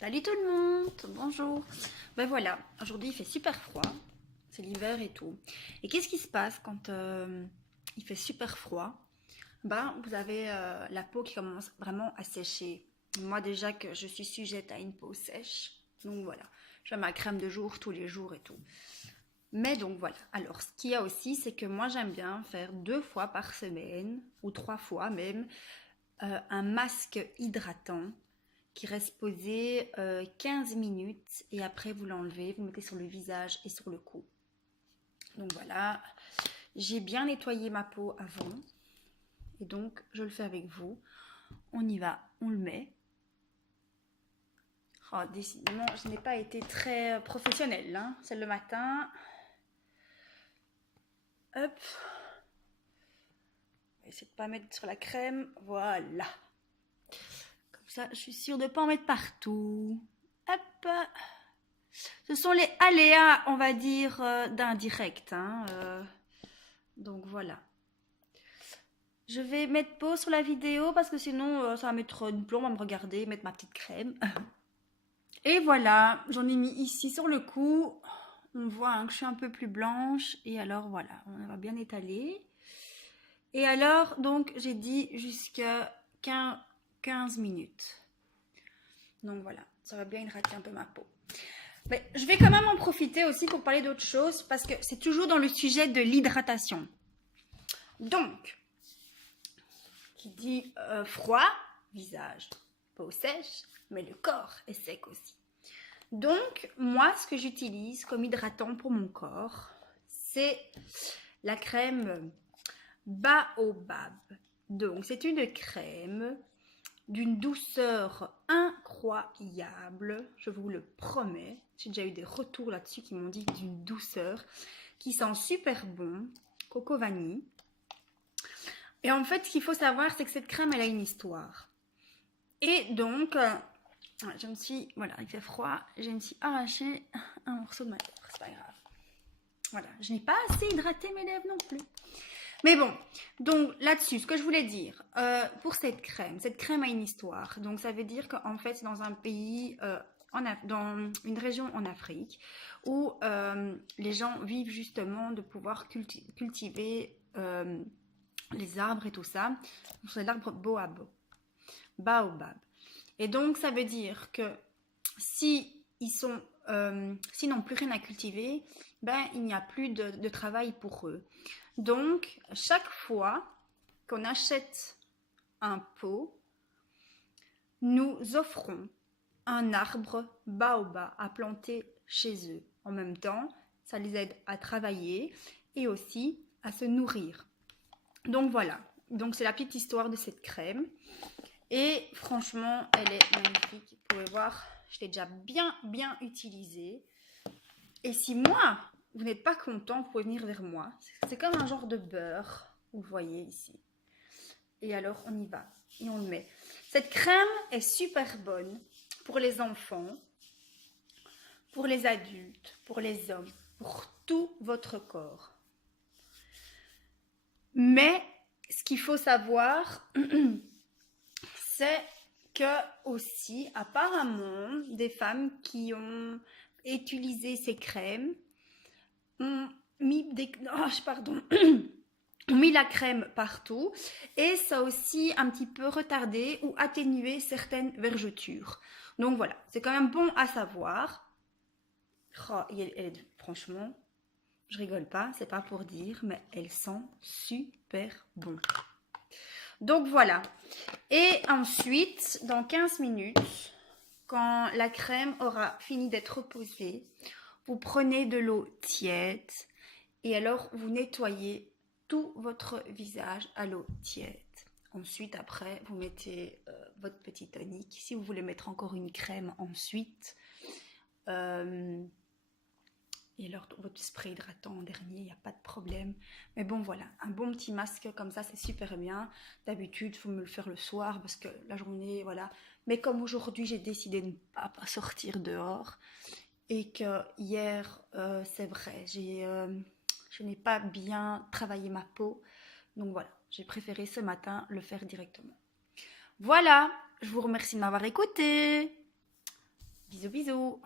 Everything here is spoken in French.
Salut tout le monde, bonjour. Ben voilà, aujourd'hui il fait super froid, c'est l'hiver et tout. Et qu'est-ce qui se passe quand il fait super froid? Ben vous avez la peau qui commence vraiment à sécher. Moi déjà que je suis sujette à une peau sèche, donc voilà, je fais ma crème de jour tous les jours et tout. Mais donc voilà, alors ce qu'il y a aussi c'est que moi j'aime bien faire 2 fois par semaine, ou 3 fois même, un masque hydratant qui reste posé 15 minutes et après vous l'enlevez, vous mettez sur le visage et sur le cou. Donc voilà, j'ai bien nettoyé ma peau avant et donc je le fais avec vous. On y va, on le met. Oh, décidément, je n'ai pas été très professionnelle, hein. C'est le matin. Hop. On va essayer de ne pas mettre sur la crème. Voilà. Comme ça, je suis sûre de ne pas en mettre partout. Hop. Ce sont les aléas, on va dire, d'un direct, hein. Donc voilà. Je vais mettre pause sur la vidéo parce que sinon ça va mettre une plombe à me regarder, mettre ma petite crème. Et voilà, j'en ai mis ici sur le cou. On voit hein, que je suis un peu plus blanche. Et alors voilà, on va bien étaler. Et alors, donc, j'ai dit jusqu'à 15 minutes. Donc voilà, ça va bien hydrater un peu ma peau. Mais je vais quand même en profiter aussi pour parler d'autre chose parce que c'est toujours dans le sujet de l'hydratation. Donc, qui dit froid, visage, peau sèche, mais le corps est sec aussi. Donc, moi, ce que j'utilise comme hydratant pour mon corps, c'est la crème Baobab. Donc, c'est une crème d'une douceur incroyable, je vous le promets. J'ai déjà eu des retours là-dessus qui m'ont dit d'une douceur qui sent super bon, coco vanille. Et en fait, ce qu'il faut savoir, c'est que cette crème, elle a une histoire. Et donc, je me suis, voilà, il fait froid, je me suis arraché un morceau de ma lèvre, c'est pas grave. Voilà, je n'ai pas assez hydraté mes lèvres non plus. Mais bon, donc là-dessus, ce que je voulais dire, pour cette crème a une histoire. Donc ça veut dire qu'en fait, c'est dans un pays, dans une région en Afrique, où les gens vivent justement de pouvoir cultiver les arbres et tout ça. C'est l'arbre baobab. Et donc, ça veut dire que si s'ils n'ont plus rien à cultiver, ben, il n'y a plus de travail pour eux. Donc, chaque fois qu'on achète un pot, nous offrons un arbre baobab à planter chez eux. En même temps, ça les aide à travailler et aussi à se nourrir. Donc voilà, donc c'est la petite histoire de cette crème. Et franchement, elle est magnifique. Vous pouvez voir, je l'ai déjà bien utilisée. Et si moi, vous n'êtes pas content, vous pouvez venir vers moi. C'est comme un genre de beurre, vous voyez ici. Et alors, on y va. Et on le met. Cette crème est super bonne pour les enfants, pour les adultes, pour les hommes, pour tout votre corps. Mais, ce qu'il faut savoir, c'est que aussi, apparemment, des femmes qui ont utilisé ces crèmes ont mis ont mis la crème partout et ça a aussi un petit peu retardé ou atténué certaines vergetures. Donc voilà, c'est quand même bon à savoir. Oh, franchement, je rigole pas, c'est pas pour dire, mais elle sent super bon. Donc voilà. Et ensuite, dans 15 minutes, quand la crème aura fini d'être reposée, vous prenez de l'eau tiède et alors vous nettoyez tout votre visage à l'eau tiède. Ensuite, après, vous mettez votre petit tonique. Si vous voulez mettre encore une crème ensuite, et alors votre spray hydratant en dernier, il n'y a pas de problème. Mais bon voilà, un bon petit masque comme ça, c'est super bien. D'habitude, il faut me le faire le soir parce que la journée, voilà. Mais comme aujourd'hui, j'ai décidé de ne pas sortir dehors et que hier, c'est vrai, je n'ai pas bien travaillé ma peau. Donc voilà, j'ai préféré ce matin le faire directement. Voilà, je vous remercie de m'avoir écouté. Bisous, bisous.